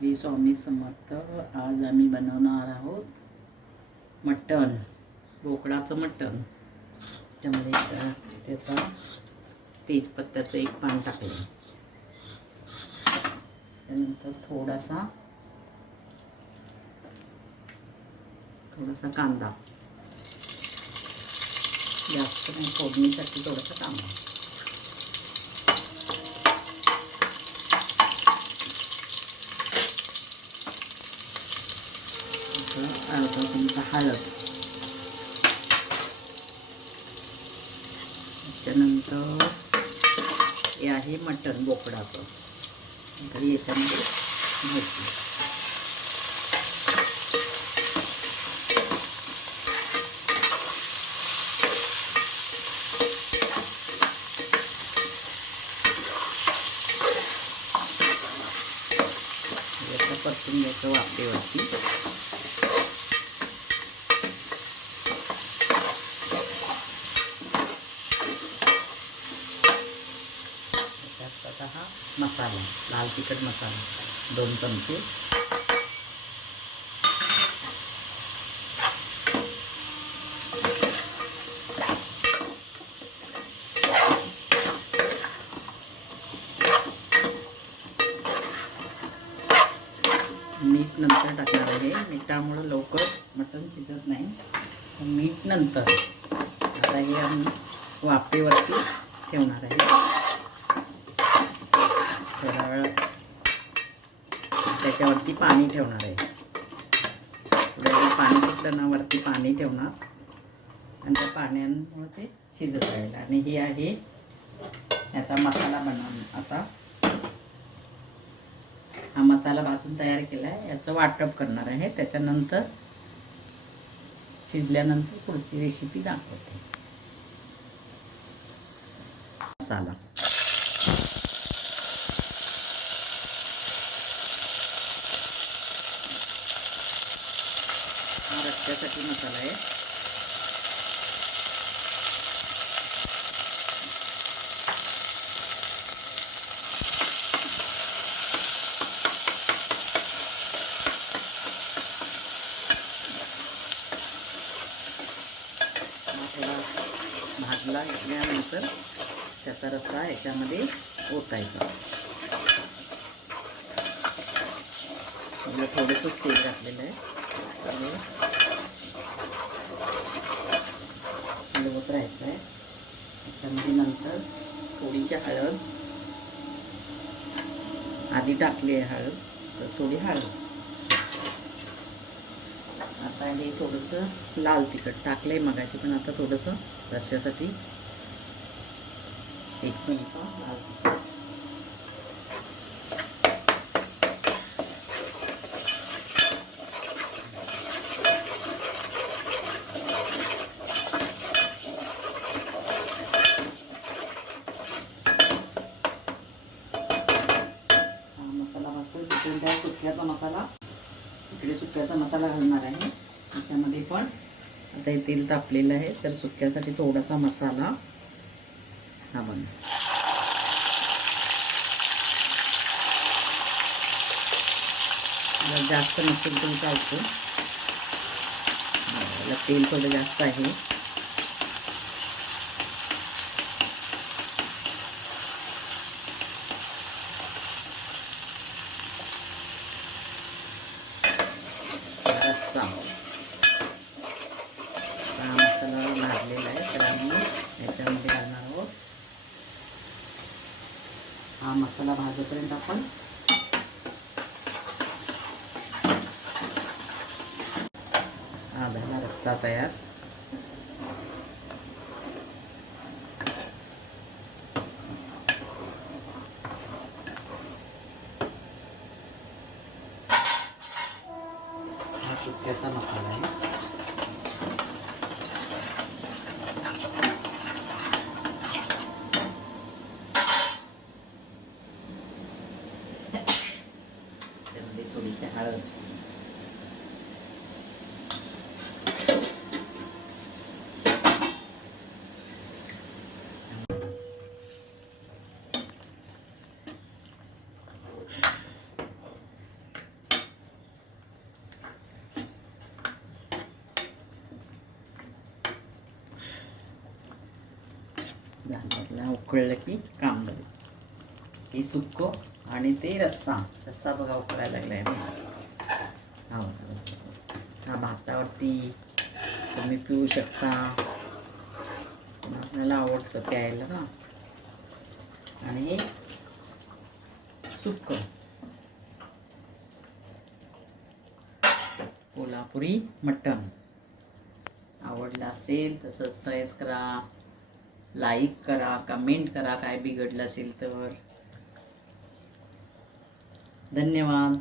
श्री स्वामी समर्थ. आज आम्ही बनवणार आहोत मटण, बोकडाचं मटण. त्यामध्ये त्याचा तेजपत्त्याचं एक पान टाकलं, त्यानंतर थोडासा कांदा, जास्त नाही, फोडणीसाठी थोडासा कांदा, अर्धा चमचा हळद, त्याच्यानंतर हे आहे मटण बोकडाचं. नंतर याच्यामध्ये भाजी, परतून घ्यायचं वाफेवरती. त्यात हा मसाला, लाल तिखट मसाला 2 चमचे, मीठ नंतर टाकणार आहे. मिठामुळं लवकर मटण शिजत नाही, मीठ नंतर. आता हे आम्ही वाफेवरती ठेवणार आहे थोडा वेळ. त्याच्यावरती पाणी ठेवणार आहे. थोड्या वेळ पाणी सुटलं ना, वरती पाणी ठेवणार आणि त्या पाण्यामुळे ते शिजत राहील. आणि हे आहे याचा मसाला बनवणार. आता हा मसाला भाजून तयार केला आहे, याचं वाटप करणार आहे. त्याच्यानंतर शिजल्यानंतर पुढची रेसिपी दाखवते. मसाला हा रस्त्यासाठी मसाला आहे. भाजला घेतल्यानंतर त्याचा रस्सा याच्यामध्ये ओतायचा. थोडंसं तेल घातलेलं आहे, हलवत राहायचं आहे. त्याच्यामध्ये नंतर थोडीशी हळद, आधी टाकली आहे हळद, तर थोडी हळद. आता हे थोडंसं लाल तिखट टाकलं आहे मगाशी, पण आता थोडंसं रस्स्यासाठी 1 चमचा लाल तिखट. हा मसाला भाजतो. तिकडे सुक्याचा मसाला, इकडे सुक्याचा मसाला घालणार आहे. त्याच्यामध्ये पण आता हे तेल तापलेलं आहे, तर सुक्यासाठी थोडासा मसाला हा बन. जास्त नसेल तरी चालतं, तेल थोडं जास्त आहे. रस्सा हा मसाला भाजलेला आहे, तर आम्ही याच्यामध्ये घालणार आहोत. हा मसाला भाजेपर्यंत आपण हा झाला रस्सा तयार. हा सुक्याचा मसाला आहे. त्यामध्ये थोडीशी हळद, उकळलं की काम झालं. हे सुक्क आणि ते रस्सा रस्सा बघा उकळायला लागलाय ना. हा बघा रस्सा, हा भातावरती तुम्ही पिऊ शकता, आपल्याला आवडतं प्यायला ना. आणि हे सुक्क कोल्हापुरी मटण. आवडलं असेल तर सबस्क्राईब करा, लाईक करा, कमेंट करा काय बिघडलं असेल तर. धन्यवाद.